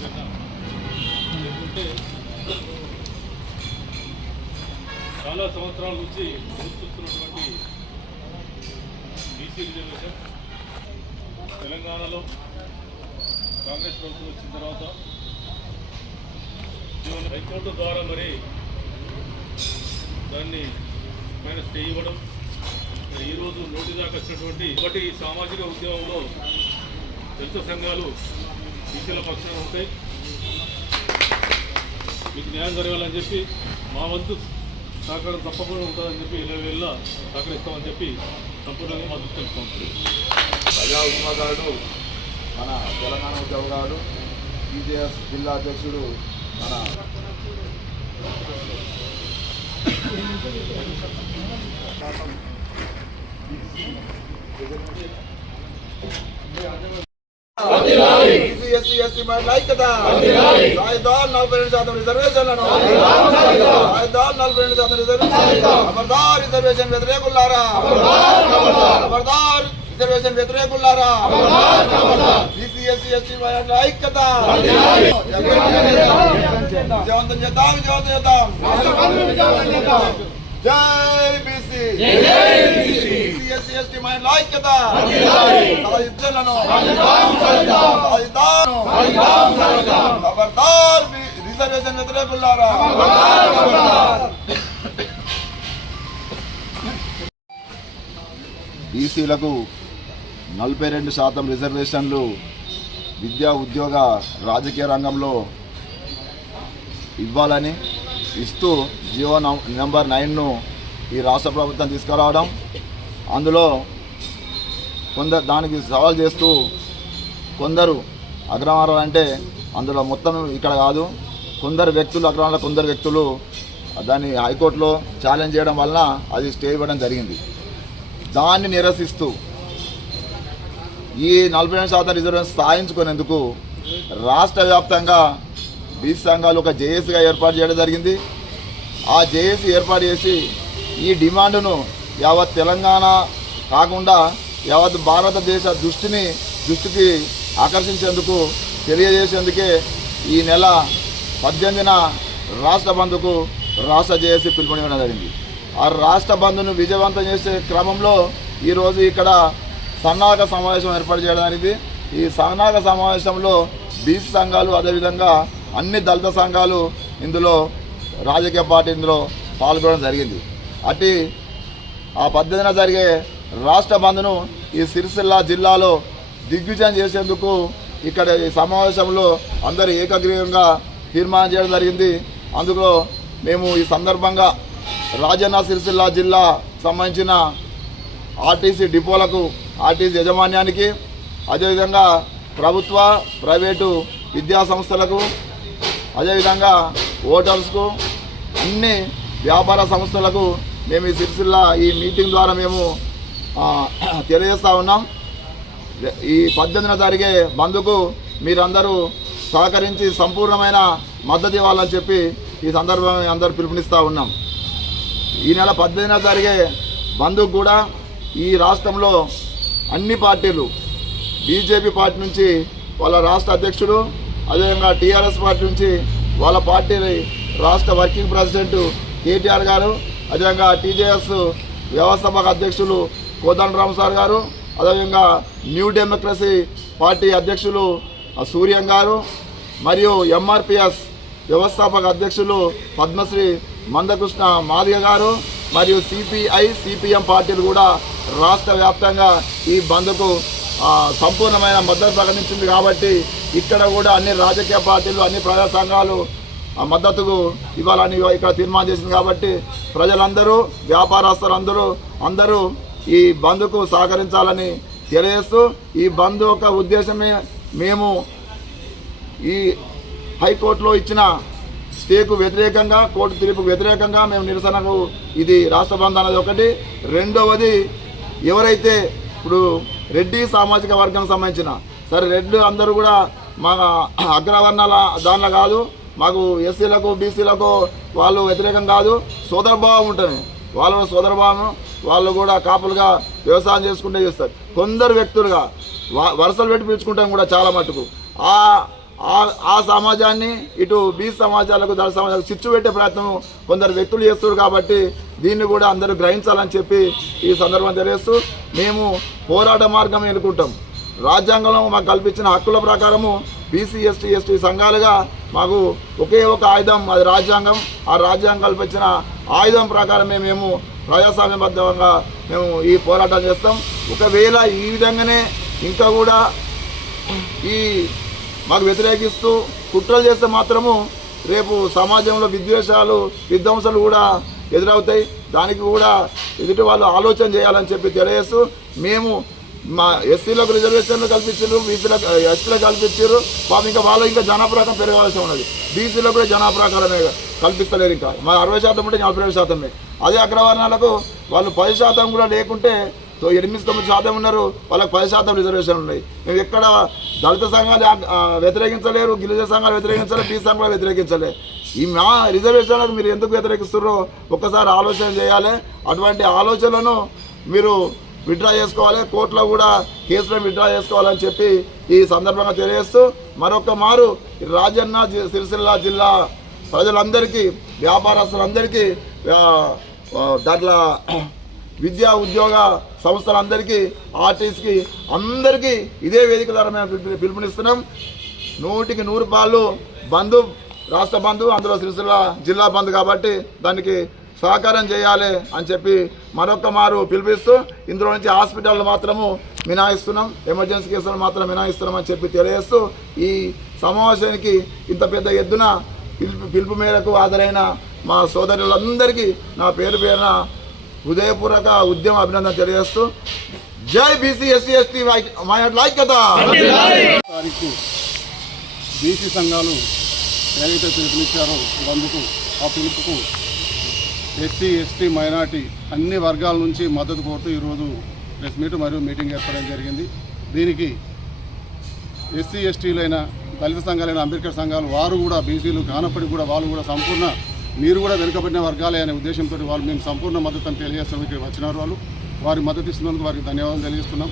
ఎందుకంటే చాలా సంవత్సరాల నుంచి చూస్తున్నటువంటి బీసీ రిజర్వేషన్ తెలంగాణలో కాంగ్రెస్ ప్రభుత్వం వచ్చిన తర్వాత హైకోర్టు ద్వారా మరి దాన్ని పైన స్టే ఇవ్వడం, ఈరోజు నోటి దాకా వచ్చినటువంటి ఒకటి సామాజిక ఉద్యమంలో దళిత సంఘాలు బీసీల పక్షాన ఉంటాయి. మీకు న్యాయం జరగాలని చెప్పి మా వంతు సహకారం తప్పకుండా ఉంటుందని చెప్పి వెళ్ళ సహకరిస్తామని చెప్పి సంపూర్ణంగా మద్దతు తెలుపుతాం. ప్రజా ఉద్యమకారుడు మన తెలంగాణ ఉద్యమకారుడు టీజేఎస్ జిల్లా అధ్యక్షుడు మన ఎస్సీ మహిళల ఐక్యత, 42% రిజర్వేషన్లను, 42% రిజర్వేషన్, ఖబర్దార్ రిజర్వేషన్ వ్యతిరేకులారా, ఖబర్దార్ రిజర్వేషన్ వ్యతిరేకులారా, బీసీ ఎస్సీ ఎస్టీ మహిళల ఐక్యత విజయవంతం చేద్దాం, విజయవంతం చేద్దాం. జై బీసీ, బీసీ ఎస్సీ ఎస్టీ మహిళల ఐక్యత, ఖబర్దార్ రిజర్వేషన్ వ్యతిరేకులారా. బీసీలకు 42% రిజర్వేషన్లు విద్యా ఉద్యోగ రాజకీయ రంగంలో ఇవ్వాలని ఇస్తూ జియో నెంబర్ 9ను ఈ రాష్ట్ర ప్రభుత్వం తీసుకురావడం, అందులో దానికి సవాల్ చేస్తూ కొందరు అగ్రహారాలు అంటే అందులో మొత్తం ఇక్కడ కాదు, కొందరు వ్యక్తులు అగ్రహారాల కొందరు వ్యక్తులు దాన్ని హైకోర్టులో ఛాలెంజ్ చేయడం వలన అది స్టే ఇవ్వడం జరిగింది. దాన్ని నిరసిస్తూ ఈ 42% రిజర్వేషన్ సాధించుకునేందుకు రాష్ట్ర వ్యాప్తంగా బీసీ సంఘాలు ఒక జేఏసీగా ఏర్పాటు చేయడం జరిగింది. ఆ జేఏసీ ఏర్పాటు చేసి ఈ డిమాండ్ను యావత్ తెలంగాణ కాకుండా యావత్ భారతదేశ దృష్టికి ఆకర్షించేందుకు తెలియజేసేందుకే ఈ నెల 18న రాష్ట్ర బంద్కు రాష్ట్ర జేఏసీ పిలుపునివ్వడం జరిగింది. ఆ రాష్ట్ర బంద్ను విజయవంతం చేసే క్రమంలో ఈరోజు ఇక్కడ సన్నాహక సమావేశం ఏర్పాటు చేయడం జరిగింది. ఈ సన్నాహక సమావేశంలో బీసీ సంఘాలు అదేవిధంగా అన్ని దళిత సంఘాలు ఇందులో రాజకీయ పార్టీ ఇందులో పాల్గొనడం జరిగింది. అటు ఆ 18న జరిగే రాష్ట్ర బంద్ను ఈ సిరిసిల్ల జిల్లాలో దిగ్విజయం చేసేందుకు ఇక్కడ ఈ సమావేశంలో అందరూ ఏకగ్రీవంగా తీర్మానం చేయడం జరిగింది. అందులో మేము ఈ సందర్భంగా రాజన్న సిరిసిల్ల జిల్లా సంబంధించిన ఆర్టీసీ డిపోలకు, ఆర్టీసీ యాజమాన్యానికి, అదేవిధంగా ప్రభుత్వ ప్రైవేటు విద్యా సంస్థలకు, అదేవిధంగా హోటల్స్కు, అన్ని వ్యాపార సంస్థలకు మేము ఈ సిరిసిల్ల ఈ మీటింగ్ ద్వారా మేము తెలియజేస్తూ ఉన్నాం. ఈ 18న జరిగే బంద్కు మీరందరూ సహకరించి సంపూర్ణమైన మద్దతు ఇవ్వాలని చెప్పి ఈ సందర్భంగా అందరూ పిలుపునిస్తూ ఉన్నాం. ఈ నెల 18న జరిగే బంద్కు కూడా ఈ రాష్ట్రంలో అన్ని పార్టీలు, బీజేపీ పార్టీ నుంచి వాళ్ళ రాష్ట్ర అధ్యక్షుడు, అదేవిధంగా టీఆర్ఎస్ పార్టీ నుంచి వాళ్ళ పార్టీ రాష్ట్ర వర్కింగ్ ప్రెసిడెంట్ కేటీఆర్ గారు, అదేవిధంగా టీజేఎస్ వ్యవస్థాపక అధ్యక్షులు కోదండరామ్ సార్ గారు, అదేవిధంగా న్యూ డెమోక్రసీ పార్టీ అధ్యక్షులు సూర్యం గారు, మరియు ఎంఆర్పిఎస్ వ్యవస్థాపక అధ్యక్షులు పద్మశ్రీ మందకృష్ణ మాదిగ గారు, మరియు సిపిఐ సిపిఎం పార్టీలు కూడా రాష్ట్ర వ్యాప్తంగా ఈ బంద్కు సంపూర్ణమైన మద్దతు ప్రకటించింది. కాబట్టి ఇక్కడ కూడా అన్ని రాజకీయ పార్టీలు, అన్ని ప్రజా సంఘాలు మద్దతుకు ఇవ్వాలని ఇక్కడ తీర్మానం చేసింది. కాబట్టి ప్రజలందరూ, వ్యాపారస్తులందరూ అందరూ ఈ బంద్కు సహకరించాలని తెలియజేస్తూ, ఈ బంద్ యొక్క ఉద్దేశమే మేము ఈ హైకోర్టులో ఇచ్చిన స్టేకు వ్యతిరేకంగా, కోర్టు తీర్పుకు వ్యతిరేకంగా మేము నిరసనకు ఇది రాష్ట్ర బంద్ అన్నది ఒకటి. రెండవది, ఎవరైతే ఇప్పుడు రెడ్డి సామాజిక వర్గానికి సంబంధించిన సరే రెడ్డి అందరూ కూడా మా అగ్రవర్ణాల దానిలో కాదు, మాకు ఎస్సీలకు బీసీలకు వాళ్ళు వ్యతిరేకం కాదు, సోదరభావం ఉంటుంది. వాళ్ళ సోదరభావం, వాళ్ళు కూడా కాపులుగా వ్యవసాయం చేసుకుంటే చేస్తారు. కొందరు వ్యక్తులుగా వరుసలు పెట్టి పిలుచుకుంటాం కూడా చాలా మటుకు. ఆ సమాజాన్ని ఇటు బీసీ సమాజాలకు దళిత సమాజాలకు చిచ్చు పెట్టే ప్రయత్నం కొందరు వ్యక్తులు చేస్తున్నారు. కాబట్టి దీన్ని కూడా అందరూ గ్రహించాలని చెప్పి ఈ సందర్భం తెలియజేస్తూ మేము పోరాట మార్గం ఎన్నుకుంటాం. రాజ్యాంగంలో మాకు కల్పించిన హక్కుల ప్రకారము బీసీ ఎస్టీ సంఘాలుగా మాకు ఒకే ఒక ఆయుధం, అది రాజ్యాంగం. ఆ రాజ్యాంగం కల్పించిన ఆయుధం ప్రకారమే మేము ప్రజాస్వామ్యబద్ధంగా మేము ఈ పోరాటం చేస్తాం. ఒకవేళ ఈ విధంగానే ఇంకా కూడా ఈ మాకు వ్యతిరేకిస్తూ కుట్రలు చేస్తే మాత్రము రేపు సమాజంలో విద్వేషాలు విధ్వంసాలు కూడా ఎదురవుతాయి. దానికి కూడా ఎదుటి వాళ్ళు ఆలోచన చేయాలని చెప్పి తెలియజేస్తూ మేము మా ఎస్సీలకు రిజర్వేషన్లు కల్పించారు, బీసీలకు ఎస్టీలకు కల్పించారు. పాపం ఇంకా వాళ్ళు ఇంకా జనాప్రాకం పెరగాల్సి ఉన్నది. బీసీలో కూడా జనాప్రాకారమే కల్పిస్తలేరు. ఇంకా మా 60% ఉంటే 45%. అదే అగ్రవర్ణాలకు వాళ్ళు 10% కూడా లేకుంటే 8-9% ఉన్నారు, వాళ్ళకి 10% రిజర్వేషన్ ఉన్నాయి. మేము ఎక్కడ దళిత సంఘాలు వ్యతిరేకించలేరు, గిరిజన సంఘాలు వ్యతిరేకించలేదు, బీసీ సంఘాలు వ్యతిరేకించలే. ఈ మా రిజర్వేషన్లకు మీరు ఎందుకు వ్యతిరేకిస్తున్నారో ఒక్కసారి ఆలోచన చేయాలి. అటువంటి ఆలోచనలను మీరు విత్డ్రా చేసుకోవాలి, కోర్టులో కూడా కేసులను విత్డ్రా చేసుకోవాలని చెప్పి ఈ సందర్భంగా తెలియజేస్తూ మరొక మారు రాజన్న సిరిసిల్ల జిల్లా ప్రజలందరికీ, వ్యాపారస్తులందరికీ, దాంట్లో విద్యా ఉద్యోగ సంస్థలందరికీ, ఆర్టిస్ట్కి అందరికీ ఇదే వేదిక ద్వారా మేము పిలుపునిస్తున్నాం. 100కి 100 బంధు, రాష్ట్ర బంధు, అందులో సిరిసిల్ల జిల్లా బంధు. కాబట్టి దానికి సహకారం చేయాలి అని చెప్పి మరొక మారు పిలిపిస్తూ ఇందులో నుంచి హాస్పిటల్ మాత్రము మినహాయిస్తున్నాం, ఎమర్జెన్సీ కేసులు మాత్రం మినహాయిస్తున్నాం అని చెప్పి తెలియజేస్తూ ఈ సమావేశానికి ఇంత పెద్ద ఎత్తున పిలుపు మేరకు హాజరైన మా సోదరులందరికీ నా పేరున హృదయపూర్వక ఉద్యమ అభినందన తెలియజేస్తూ జై బీసీ ఎస్సీ మైనారిటీ ఐక్యత. తారీఖు బీసీ సంఘాలు ఏదైతే పిలుపునిచ్చారో బంధుకు, ఆ పిలుపుకు ఎస్సీ ఎస్టీ మైనార్టీ అన్ని వర్గాల నుంచి మద్దతు కోరుతూ ఈరోజు ప్రెస్ మీట్ మరియు మీటింగ్ ఏర్పడడం జరిగింది. దీనికి ఎస్సీ ఎస్టీలైన దళిత సంఘాలైన అంబేద్కర్ సంఘాలు వారు కూడా బీసీలు కానప్పటికీ కూడా వాళ్ళు కూడా సంపూర్ణ మీరు కూడా వెనుకబడిన వర్గాలే అనే ఉద్దేశంతో వాళ్ళు మేము సంపూర్ణ మద్దతును తెలియజేస్తున్నాం. ఇక్కడ వచ్చినారు వాళ్ళు, వారి మద్దతు ఇస్తున్నందుకు వారికి ధన్యవాదాలు తెలియజేస్తున్నాం.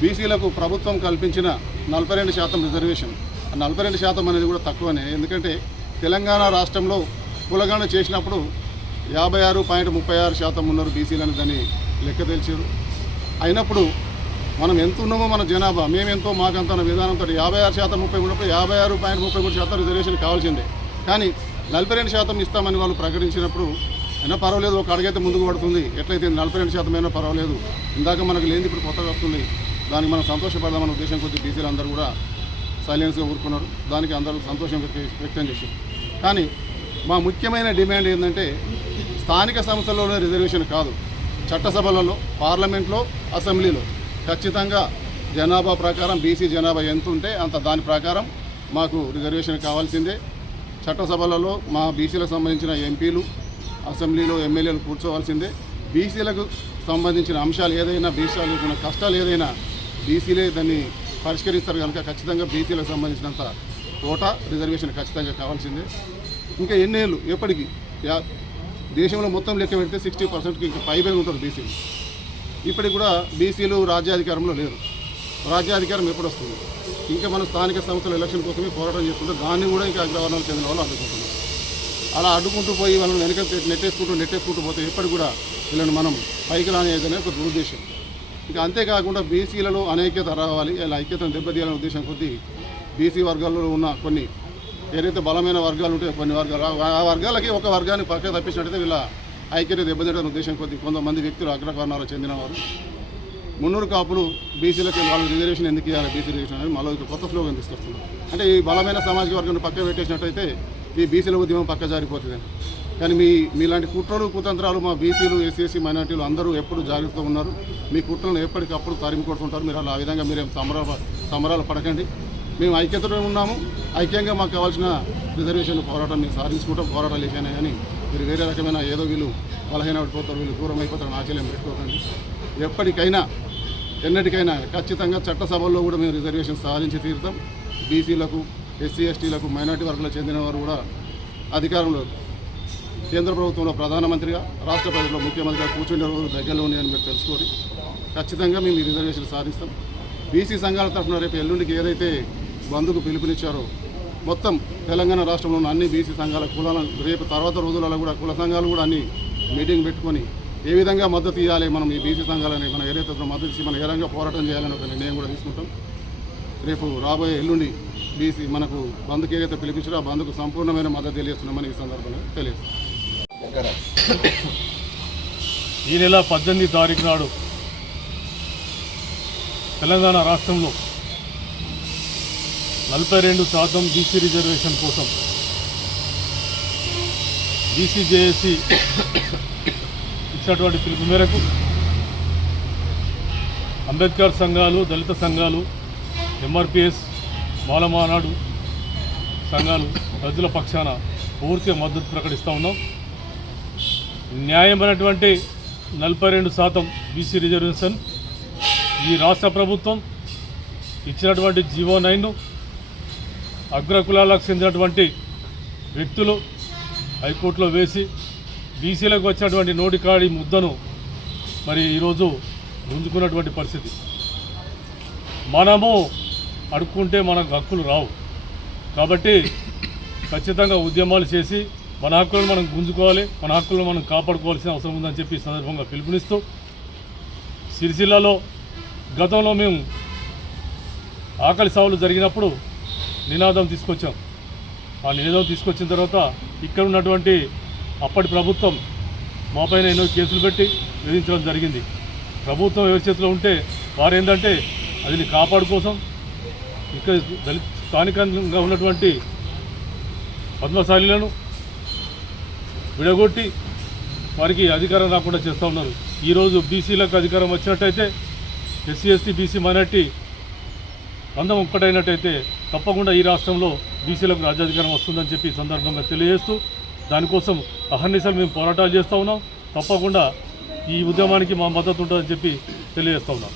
బీసీలకు ప్రభుత్వం కల్పించిన 42% రిజర్వేషన్, 42% అనేది కూడా తక్కువనే. ఎందుకంటే తెలంగాణ రాష్ట్రంలో కులగణన చేసినప్పుడు 56.36% ఉన్నారు బీసీలని దాన్ని లెక్క తెలిచారు. అయినప్పుడు మనం ఎంత ఉన్నామో మన జనాభా మేమెంతో మాకంత అన్న విధానంతో 56% 30 ఉన్నప్పుడు 56.33% రిజర్వేషన్ కావాల్సిందే. కానీ 42% ఇస్తామని వాళ్ళు ప్రకటించినప్పుడు అయినా పర్వాలేదు, ఒక అడుగైతే ముందుకు పడుతుంది, ఎట్లయితే 42% అయినా పర్వాలేదు, ఇందాక మనకు లేనిది ఇప్పుడు కొత్తగా వస్తుంది, దానికి మనం సంతోషపడదామన్న ఉద్దేశం కొద్ది బీసీలు అందరూ కూడా సైలెన్స్గా ఊరుకున్నారు. దానికి అందరూ సంతోషం వ్యక్తం చేశారు. కానీ మా ముఖ్యమైన డిమాండ్ ఏంటంటే స్థానిక సంస్థల్లోనే రిజర్వేషన్ కాదు, చట్టసభలలో, పార్లమెంట్లో, అసెంబ్లీలో ఖచ్చితంగా జనాభా ప్రకారం బీసీ జనాభా ఎంత ఉంటే అంత దాని ప్రకారం మాకు రిజర్వేషన్ కావాల్సిందే. చట్టసభలలో మా బీసీలకు సంబంధించిన ఎంపీలు, అసెంబ్లీలో ఎమ్మెల్యేలు కూర్చోవాల్సిందే. బీసీలకు సంబంధించిన అంశాలు ఏదైనా, బీసీలకు ఉన్న కష్టాలు ఏదైనా బీసీలే దాన్ని పరిష్కరిస్తారు కనుక ఖచ్చితంగా బీసీలకు సంబంధించినంత కోటా రిజర్వేషన్ ఖచ్చితంగా కావాల్సిందే. ఇంకా ఎన్నేళ్ళు ఎప్పటికీ దేశంలో మొత్తం లెక్క పెడితే 60%కి ఇంకా పైబడి ఉంటారు బీసీలు. ఇప్పటికి కూడా బీసీలు రాజ్యాధికారంలో లేరు. రాజ్యాధికారం ఎప్పుడు వస్తుంది? ఇంకా మన స్థానిక సంస్థల ఎలక్షన్ కోసమే పోరాటం చేస్తుంటే దాన్ని కూడా ఇంకా అగ్రవర్ణాలకు చెందిన వాళ్ళు అడ్డుకుంటున్నారు. అలా అడ్డుకుంటూ పోయి వాళ్ళని వెనక నెట్టేసుకుంటూ పోతే ఎప్పటికి కూడా వీళ్ళని మనం పైకి రానేదనే ఒక దురుద్దేశం. ఇంకా అంతేకాకుండా బీసీలలో అనైక్యత రావాలి, ఇలా ఐక్యతను దెబ్బతీయాలనే ఉద్దేశం కొద్దీ బీసీ వర్గాల్లో ఉన్న కొన్ని ఏదైతే బలమైన వర్గాలు ఉంటాయో కొన్ని వర్గాలు, ఆ వర్గాలకి ఒక వర్గాన్ని పక్క తప్పించినట్టయితే వీళ్ళ ఐక్యత దెబ్బతీయడం ఉద్దేశం కొద్దీ కొంతమంది వ్యక్తులు అగ్రవర్ణాలకు చెందినవారు మున్నూరు కాపులు బీసీలకి వాళ్ళు రిజర్వేషన్ ఎందుకు ఇవ్వాలి, బీసీ రిజర్వేషన్ అని మళ్ళీ కొత్త స్లోగన్ తీసుకొస్తున్నారు. అంటే ఈ బలమైన సామాజిక వర్గాన్ని పక్క పెట్టేసినట్టయితే ఈ బీసీల ఉద్యమం పక్క జారిపోతుంది. కానీ మీలాంటి కుట్రలు కుతంత్రాలు మా బీసీలు, ఎస్సీ మైనార్టీలు అందరూ ఎప్పుడు జాగ్రత్తగా ఉన్నారు. మీ కుట్రలను ఎప్పటికప్పుడు తరిమి కొడుతుంటారు. మీరు ఆ విధంగా మీరేం సంబరాలు పడకండి. మేము ఐక్యతతో ఉన్నాము. ఐక్యంగా మాకు కావాల్సిన రిజర్వేషన్ పోరాటం మేము సాధించుకుంటాం, పోరాటాలు వేసానే. కానీ మీరు వేరే రకమైన ఏదో వీళ్ళు బలహీన పడిపోతారు, వీళ్ళు దూరం అయిపోతారు ఆచర్యం పెట్టుకోకండి. ఎప్పటికైనా ఎన్నటికైనా ఖచ్చితంగా చట్టసభల్లో కూడా మేము రిజర్వేషన్ సాధించి తీరుతాం. బీసీలకు, ఎస్సీ ఎస్టీలకు, మైనార్టీ వర్గాలకు చెందిన వారు కూడా అధికారంలో కేంద్ర ప్రభుత్వంలో ప్రధానమంత్రిగా, రాష్ట్ర ప్రజల్లో ముఖ్యమంత్రిగా కూర్చుండే రోజు దగ్గరలో ఉన్నాయని మీరు తెలుసుకోవాలి. ఖచ్చితంగా మేము ఈ రిజర్వేషన్ సాధిస్తాం. బీసీ సంఘాల తరఫున రేపు ఎల్లుండికి ఏదైతే బంద్కు పిలుపునిచ్చారో మొత్తం తెలంగాణ రాష్ట్రంలో ఉన్న అన్ని బీసీ సంఘాల కులాల రేపు తర్వాత రోజులలో కూడా కుల సంఘాలు కూడా అన్ని మీటింగ్ పెట్టుకొని ఏ విధంగా మద్దతు ఇవ్వాలి, మనం ఈ బీసీ సంఘాలని మనం ఏదైతే మద్దతు ఇచ్చి మనం ఏ విధంగా పోరాటం చేయాలని ఒక నిర్ణయం కూడా తీసుకుంటాం. రేపు రాబోయే ఎల్లుండి బీసీ మనకు బంద్కు ఏదైతే పిలిపించారో ఆ బంద్కు సంపూర్ణమైన మద్దతు తెలియజేస్తున్నామని ఈ సందర్భంగా తెలియజేస్తున్నాం. ఈ నెల 18 తారీఖు నాడు తెలంగాణ రాష్ట్రంలో 42% బీసీ రిజర్వేషన్ కోసం బీసీజేఏసీ ఇచ్చినటువంటి పిలుపు మేరకు అంబేద్కర్ సంఘాలు, దళిత సంఘాలు, ఎంఆర్పిఎస్, మాలమానాడు సంఘాలు ప్రజల పక్షాన పూర్తిగా మద్దతు ప్రకటిస్తూ ఉన్నాం. న్యాయమైనటువంటి 42% బీసీ రిజర్వేషన్ ఈ రాష్ట్ర ప్రభుత్వం ఇచ్చినటువంటి జీవో 9 అగ్రకులాలకు చెందినటువంటి వ్యక్తులు హైకోర్టులో వేసి బీసీలకు వచ్చినటువంటి నోటికాడి ముద్దను మరి ఈరోజు గుంజుకున్నటువంటి పరిస్థితి. మనము అడుక్కుంటే మనకు హక్కులు రావు కాబట్టి ఖచ్చితంగా ఉద్యమాలు చేసి మన హక్కులను మనం గుంజుకోవాలి, మన హక్కులను మనం కాపాడుకోవాల్సిన అవసరం ఉందని చెప్పి ఈ సందర్భంగా పిలుపునిస్తూ సిరిసిల్లలో గతంలో మేము ఆకలి సావులు జరిగినప్పుడు నినాదం తీసుకొచ్చాం. ఆ నినాదం తీసుకొచ్చిన తర్వాత ఇక్కడ ఉన్నటువంటి అప్పటి ప్రభుత్వం మాపైన ఎన్నో కేసులు పెట్టి విధించడం జరిగింది. ప్రభుత్వం ఎవరి చేతిలో ఉంటే వారు ఏంటంటే అది కాపాడు కోసం ఇక్కడ స్థానికంగా ఉన్నటువంటి పద్మశాలీలను విడగొట్టి వారికి అధికారం రాకుండా చేస్తూ ఉన్నారు. ఈరోజు బీసీలకు అధికారం వచ్చినట్టయితే ఎస్సీ ఎస్టీ బీసీ మైనార్టీ అందం ఒక్కటైనట్టయితే తప్పకుండా ఈ రాష్ట్రంలో బీసీలకు రాజ్యాధికారం వస్తుందని చెప్పి ఈ సందర్భంగా తెలియజేస్తూ దానికోసం అహర్నిశలు మేము పోరాటాలు చేస్తూ ఉన్నాం. తప్పకుండా ఈ ఉద్యమానికి మా మద్దతు ఉంటుందని చెప్పి తెలియజేస్తూ ఉన్నాం.